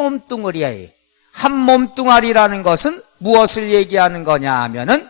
몸뚱아리예요. 한 몸뚱아리라는 것은 무엇을 얘기하는 거냐 하면은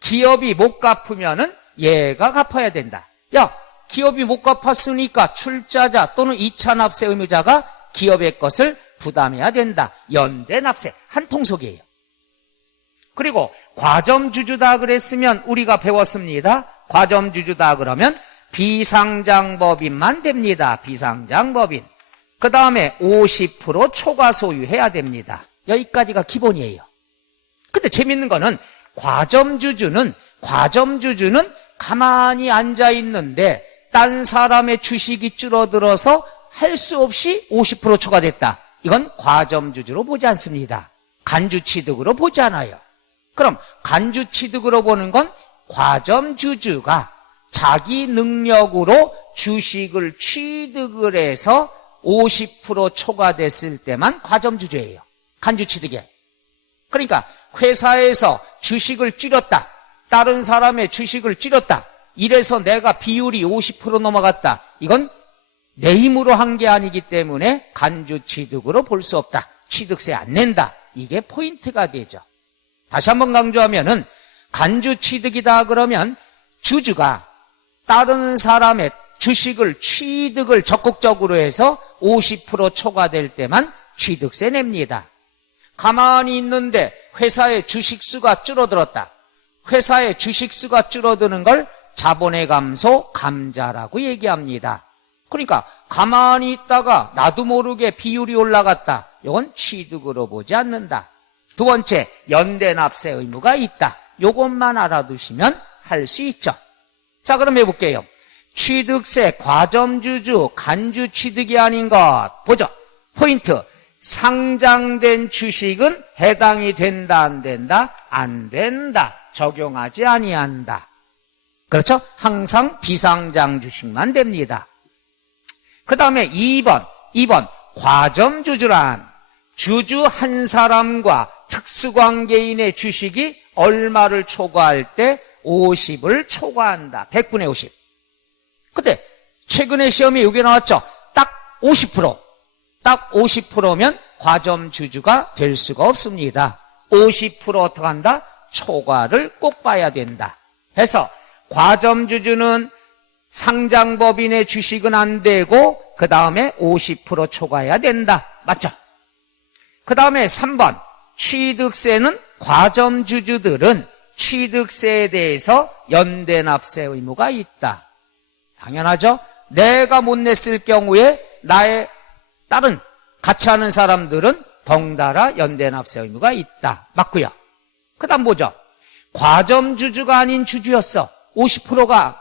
기업이 못 갚으면은 얘가 갚아야 된다. 야, 기업이 못 갚았으니까 출자자 또는 2차 납세 의무자가 기업의 것을 부담해야 된다. 연대 납세 한 통속이에요. 그리고 과점주주다 그랬으면 우리가 배웠습니다. 과점주주다 그러면 비상장법인만 됩니다. 비상장법인. 그 다음에 50% 초과 소유해야 됩니다. 여기까지가 기본이에요. 근데 재밌는 거는 과점주주는 가만히 앉아 있는데 딴 사람의 주식이 줄어들어서 할 수 없이 50% 초과됐다. 이건 과점주주로 보지 않습니다. 간주취득으로 보지 않아요. 그럼 간주취득으로 보는 건 과점주주가 자기 능력으로 주식을 취득을 해서 50% 초과됐을 때만 과점주주예요. 간주취득에. 그러니까 회사에서 주식을 줄였다. 다른 사람의 주식을 줄였다. 이래서 내가 비율이 50% 넘어갔다. 이건 내 힘으로 한 게 아니기 때문에 간주취득으로 볼 수 없다. 취득세 안 낸다. 이게 포인트가 되죠. 다시 한번 강조하면은 간주취득이다 그러면 주주가 다른 사람의 주식을 취득을 적극적으로 해서 50% 초과될 때만 취득세 냅니다. 가만히 있는데 회사의 주식수가 줄어들었다. 회사의 주식수가 줄어드는 걸 자본의 감소, 감자라고 얘기합니다. 그러니까 가만히 있다가 나도 모르게 비율이 올라갔다. 이건 취득으로 보지 않는다. 두 번째, 연대납세 의무가 있다. 이것만 알아두시면 할 수 있죠. 자, 그럼 해볼게요. 취득세, 과점주주, 간주취득이 아닌 것 보죠. 포인트, 상장된 주식은 해당이 된다, 안 된다? 안 된다. 적용하지 아니한다. 그렇죠? 항상 비상장 주식만 됩니다. 그 다음에 2번 과점주주란 주주 한 사람과 특수관계인의 주식이 얼마를 초과할 때 50을 초과한다. 100분의 50. 근데 최근에 시험에 여기 나왔죠. 딱 50%. 딱 50%면 과점주주가 될 수가 없습니다. 50% 어떻게 한다? 초과를 꼭 봐야 된다. 해서 과점주주는 상장법인의 주식은 안 되고 그 다음에 50% 초과해야 된다. 맞죠? 그 다음에 3번 취득세는 과점주주들은 취득세에 대해서 연대납세 의무가 있다. 당연하죠? 내가 못 냈을 경우에 나의 다른 같이 하는 사람들은 덩달아 연대납세 의무가 있다. 맞고요. 그 다음 뭐죠? 과점주주가 아닌 주주였어. 50%가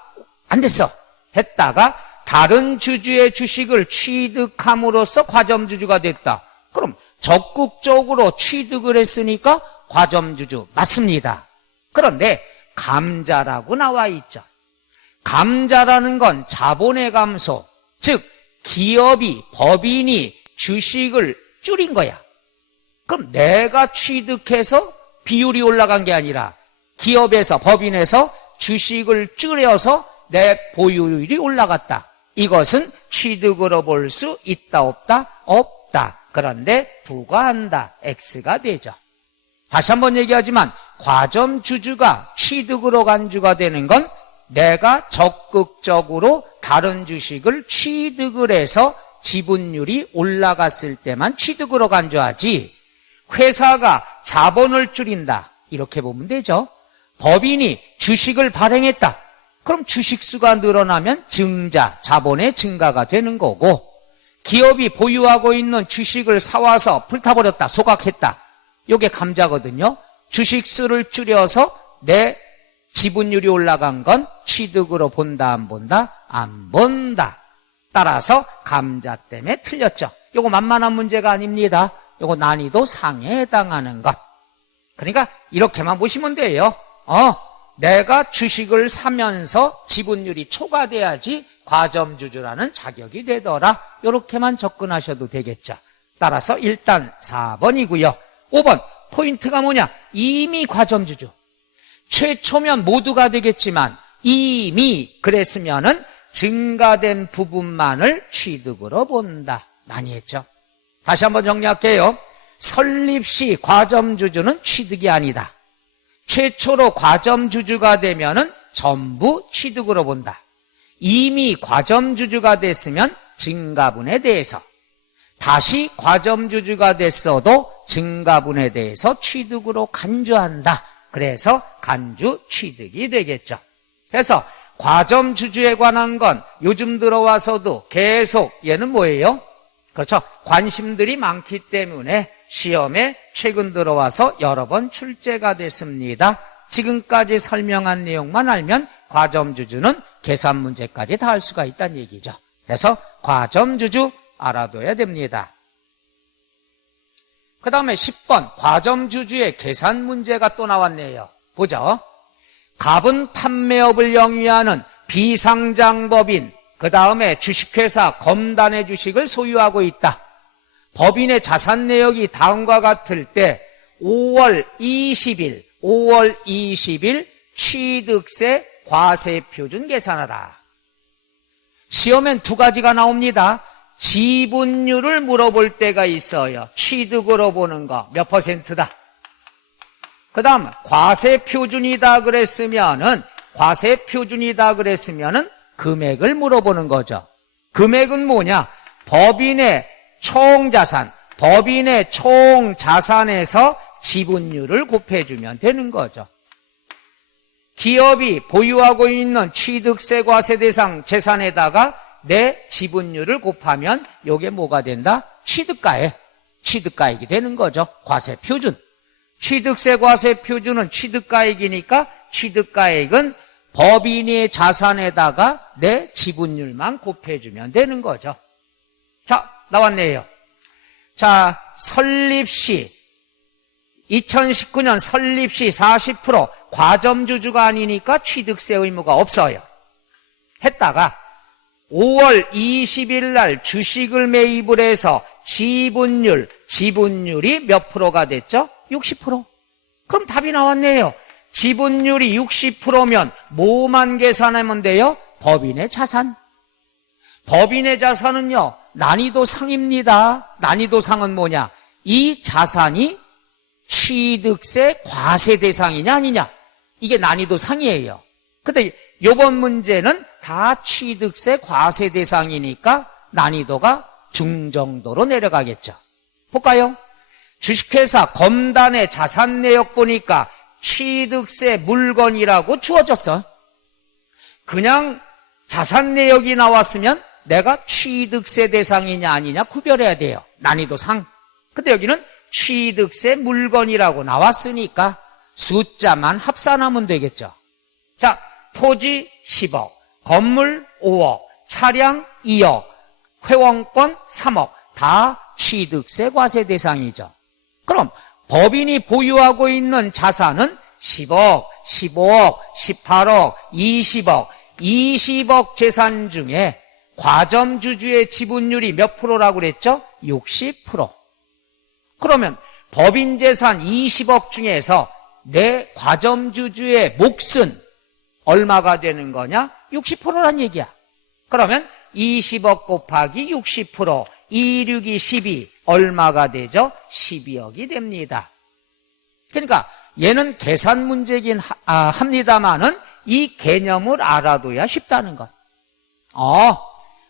안 됐어. 했다가 다른 주주의 주식을 취득함으로써 과점주주가 됐다. 그럼 적극적으로 취득을 했으니까 과점주주 맞습니다. 그런데 감자라고 나와 있죠. 감자라는 건 자본의 감소, 즉 기업이, 법인이 주식을 줄인 거야. 그럼 내가 취득해서 비율이 올라간 게 아니라 기업에서, 법인에서 주식을 줄여서 내 보유율이 올라갔다. 이것은 취득으로 볼 수 있다, 없다? 없다. 그런데 부과한다. X가 되죠. 다시 한번 얘기하지만 과점주주가 취득으로 간주가 되는 건 내가 적극적으로 다른 주식을 취득을 해서 지분율이 올라갔을 때만 취득으로 간주하지, 회사가 자본을 줄인다. 이렇게 보면 되죠. 법인이 주식을 발행했다. 그럼 주식수가 늘어나면 증자, 자본의 증가가 되는 거고, 기업이 보유하고 있는 주식을 사와서 불타버렸다, 소각했다. 이게 감자거든요. 주식수를 줄여서 내 지분율이 올라간 건 취득으로 본다, 안 본다? 안 본다. 따라서 감자 때문에 틀렸죠. 이거 만만한 문제가 아닙니다. 이거 난이도 상에 해당하는 것. 그러니까 이렇게만 보시면 돼요. 내가 주식을 사면서 지분율이 초과돼야지 과점주주라는 자격이 되더라. 이렇게만 접근하셔도 되겠죠. 따라서 일단 4번이고요. 5번 포인트가 뭐냐? 이미 과점주주. 최초면 모두가 되겠지만 이미 그랬으면은 증가된 부분만을 취득으로 본다. 많이 했죠. 다시 한번 정리할게요. 설립 시 과점주주는 취득이 아니다. 최초로 과점주주가 되면은 전부 취득으로 본다. 이미 과점주주가 됐으면 증가분에 대해서, 다시 과점주주가 됐어도 증가분에 대해서 취득으로 간주한다. 그래서 간주 취득이 되겠죠. 그래서 과점주주에 관한 건 요즘 들어와서도 계속 얘는 뭐예요? 그렇죠. 관심들이 많기 때문에 시험에 최근 들어와서 여러 번 출제가 됐습니다. 지금까지 설명한 내용만 알면 과점주주는 계산 문제까지 다 할 수가 있다는 얘기죠. 그래서 과점주주 알아둬야 됩니다. 그 다음에 10번 과점주주의 계산 문제가 또 나왔네요. 보죠. 갑은 판매업을 영위하는 비상장법인, 그 다음에 주식회사 검단의 주식을 소유하고 있다. 법인의 자산 내역이 다음과 같을 때 5월 20일 취득세 과세표준 계산하라. 시험엔 두 가지가 나옵니다. 지분율을 물어볼 때가 있어요. 취득으로 보는 거 몇 퍼센트다. 그 다음 과세표준이다 그랬으면은 금액을 물어보는 거죠. 금액은 뭐냐? 법인의 총자산에서 지분율을 곱해주면 되는 거죠. 기업이 보유하고 있는 취득세 과세 대상 재산에다가 내 지분율을 곱하면 이게 뭐가 된다? 취득가액이 되는 거죠. 과세표준. 취득세 과세표준은 취득가액이니까 취득가액은 법인의 자산에다가 내 지분율만 곱해주면 되는 거죠. 자, 나왔네요. 자, 2019년 설립 시 40% 과점주주가 아니니까 취득세 의무가 없어요. 했다가 5월 20일 날 주식을 매입을 해서 지분율이 몇 프로가 됐죠? 60%. 그럼 답이 나왔네요. 지분율이 60%면 뭐만 계산하면 돼요? 법인의 자산. 법인의 자산은요, 난이도 상입니다. 난이도 상은 뭐냐? 이 자산이 취득세 과세 대상이냐 아니냐? 이게 난이도 상이에요. 근데 이번 문제는 다 취득세 과세 대상이니까 난이도가 중정도로 내려가겠죠. 볼까요? 주식회사 검단의 자산 내역 보니까 취득세 물건이라고 주어졌어. 그냥 자산 내역이 나왔으면 내가 취득세 대상이냐 아니냐 구별해야 돼요. 난이도 상. 근데 여기는 취득세 물건이라고 나왔으니까 숫자만 합산하면 되겠죠. 자, 토지 10억, 건물 5억, 차량 2억, 회원권 3억 다 취득세 과세 대상이죠. 그럼 법인이 보유하고 있는 자산은 10억, 15억, 18억, 20억 재산 중에 과점주주의 지분율이 몇 프로라고 그랬죠? 60%. 그러면 법인 재산 20억 중에서 내 과점주주의 몫은 얼마가 되는 거냐? 60%란 얘기야. 그러면 20억 곱하기 60%, 2, 6이 12, 얼마가 되죠? 12억이 됩니다. 그러니까 얘는 계산 문제긴 합니다만은 이 개념을 알아둬야 쉽다는 것.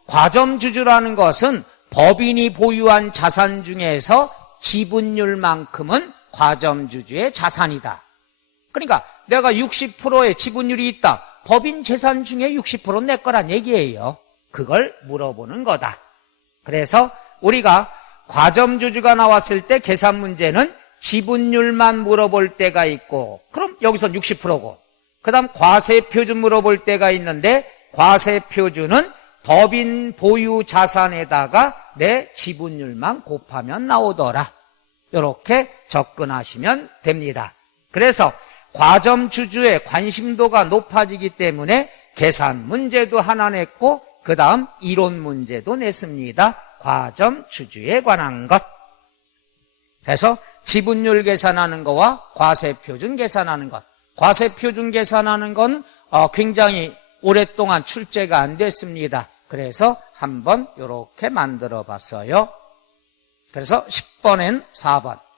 과점주주라는 것은 법인이 보유한 자산 중에서 지분율만큼은 과점주주의 자산이다. 그러니까 내가 60%의 지분율이 있다. 법인 재산 중에 60%는 내 거란 얘기예요. 그걸 물어보는 거다. 그래서 우리가 과점주주가 나왔을 때 계산 문제는 지분율만 물어볼 때가 있고, 그럼 여기서 60%고, 그 다음 과세표준 물어볼 때가 있는데, 과세표준은 법인 보유 자산에다가 내 지분율만 곱하면 나오더라. 이렇게 접근하시면 됩니다. 그래서 과점주주의 관심도가 높아지기 때문에 계산 문제도 하나 냈고 그 다음 이론 문제도 냈습니다. 과점주주에 관한 것. 그래서 지분율 계산하는 거와 과세표준 계산하는 것. 과세표준 계산하는 건 굉장히 오랫동안 출제가 안 됐습니다. 그래서 한번 이렇게 만들어 봤어요. 그래서 10번엔 4번.